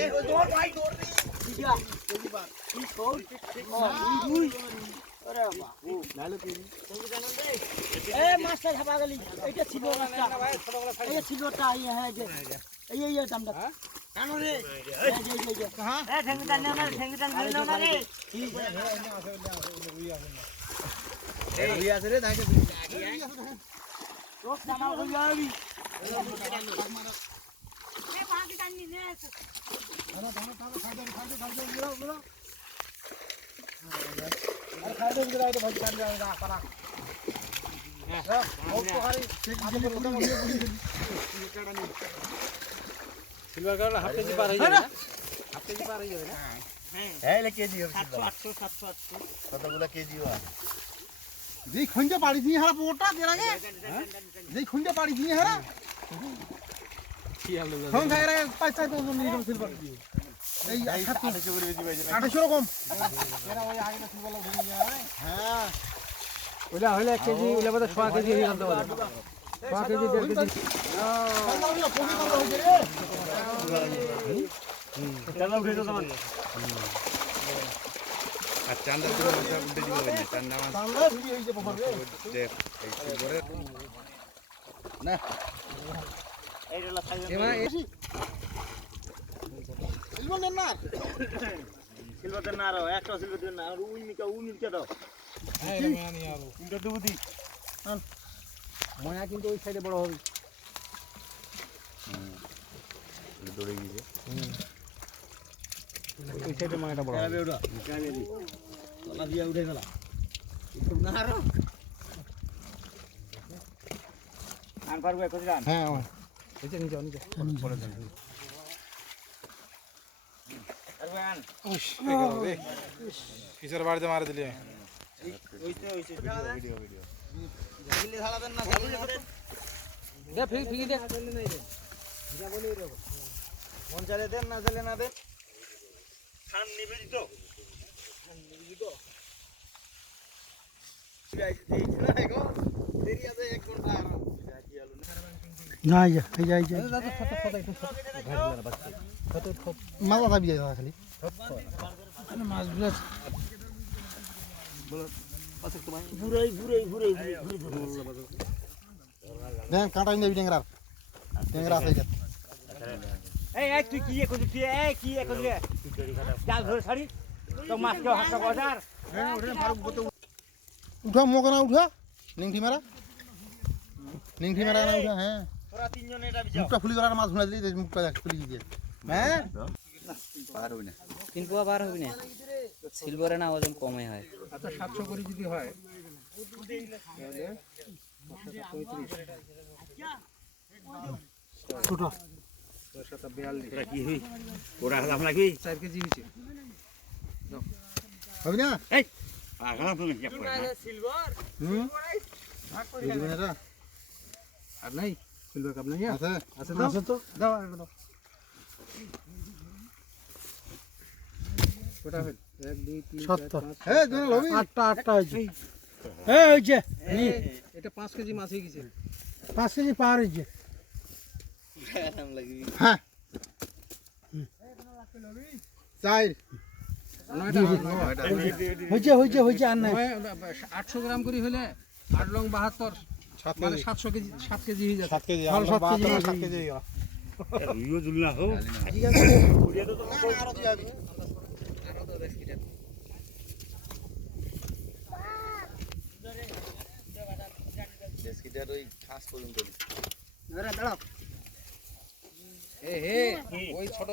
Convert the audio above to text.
এই ওই দৌড় ভাই দৌড় দি দিগা এই বাত তুই কই তুই আরে বাবা লালু কি এ মাছটা খাবা গলি এইটা ছিল মাছটা এই ছিলটা এই হ্যাঁ যে এই দামটা জানো রে এই হ্যাঁ এ ঠেঙ্গিটা নে না ঠেঙ্গিটা নে না রে ঠিক এই রুই আছে রে দাইতে রোক জামা হই যাবি এ ভাগি টানি নে আরে খাইদে বলো আরে খাইদে বিরা এটা ভাজি টানি যা পারা হ্যাঁ ও তো হারি আদে কোটা বলে এটা নি সিলভার কালার হাফ কেজি পার হয়ে যাবে না হাফ কেজি পার হয়ে যাবে না হ্যাঁ এই লে কেজি হবে 700 800 কতগুলো কেজি হয় যেই খুঁজে পাড়ি দিয়ে হারা পোটা দে লাগে যেই খুঁজে পাড়ি দিয়ে হারা কি হলো কোন খায়রা পয়সা তো নিয়ে সিলভার দিয়ে এই 800 করে বেশি পাইছে 800 রকম এরা ওই আগে তো সিলভার ভেঙে যায় হ্যাঁ ওলা হইলে 1 কেজি ওলা বড় 6 কেজি হয়ে যাবে 6 কেজি 1.5 কেজি ওলা কোনি কত হইছে রে চালা উঠে তো তোমার আর চান্দা তো মাথা উঠে দিব না চান্দা মাছ চান্দা কি হইছে বাবা রে দেখ এই সিলভারে না এইডলা খাইবে সিলভার দেন না সিলভার দেন না আর একটা সিলভার দেন না আর উই মিকা দাও হ্যাঁ এটা মানি আর উইটা দেব দি আন ময়া কিন্তু ওই সাইডে বড় হবে দৌড়ে গিয়েছে ওই সাইডে ময়াটা বড় হবে ওটা নিকালে দি তলা দিয়া উঠে গেল একটু না আর আন পারবো কত জান হ্যাঁ নিচে নিচে পড়ে দেন আরবান উশ রে কিসের বাড়িতে মার দিলি ওইতে ভিডিও দিলে ঢালা দেন না দে ফিকি দে নাই দে ভিডিও বলি রে মন চলে দেন না চলে না দে খান নিবেদিত গাইস দেখছ না গো দেরি আছে 1 ঘন্টা আর না যা এই যাই যা দাদা ফটো একটু ভাগলা বাচ্চা ফটো মালা ভাবি যায় খালি মানে মাছগুলো বলো পাশে তোমায় ঘুরে দেন কাটাই নেবি ট্যাংরা আছে যা এই তুই কি করছিস রে জাল ধরে ছাড়ি তো মাছকে হাসা বাজার হ্যাঁ ওরে মারু কত উঠা মগনা উঠা নিংঠি মারা না উঠা হ্যাঁ তোরা তিনজন এটা বিজাও মুখটা ফুলি করার মাছ ভুনা দিলি মুখটা দেখ ফুলি দিয়ে হ্যাঁ পার হই না 3 পোয়া পার হই না সিলভারে না ওজন কমই হয় আচ্ছা 700 করে যদি হয় ছোট 42 এটা কি হই ওরা হলাম নাকি 4 কেজি হইছে হবে না এই আগাম তুমি এক করে সিলভার ভাগ করে দিবেন এটা আর নাই সিলভার কাপ নাই আছে তো দাও এটা দাও কটা হল 1 2 3 4 5 এই ধরে লবি 8টা হইছে এই হইছে এটা 5 কেজি মাছ হই গেছে 5 কেজি পার হইছে আরাম লাগি হ্যাঁ চাই হইছে আর নাই 800 গ্রাম করে হইলে 8 লং 72 মানে 700 কেজি 7 কেজি হয়ে যায় 7 কেজি 7 কেজি হয়ে গেল রুইও জুলনা হো ঠিক আছে পুরিয়া তো আরো দিবি আরো তো 10 কিটা বিস্কিটের ওই খাস পর্যন্ত আরে দাঁড়াও ওই ছোট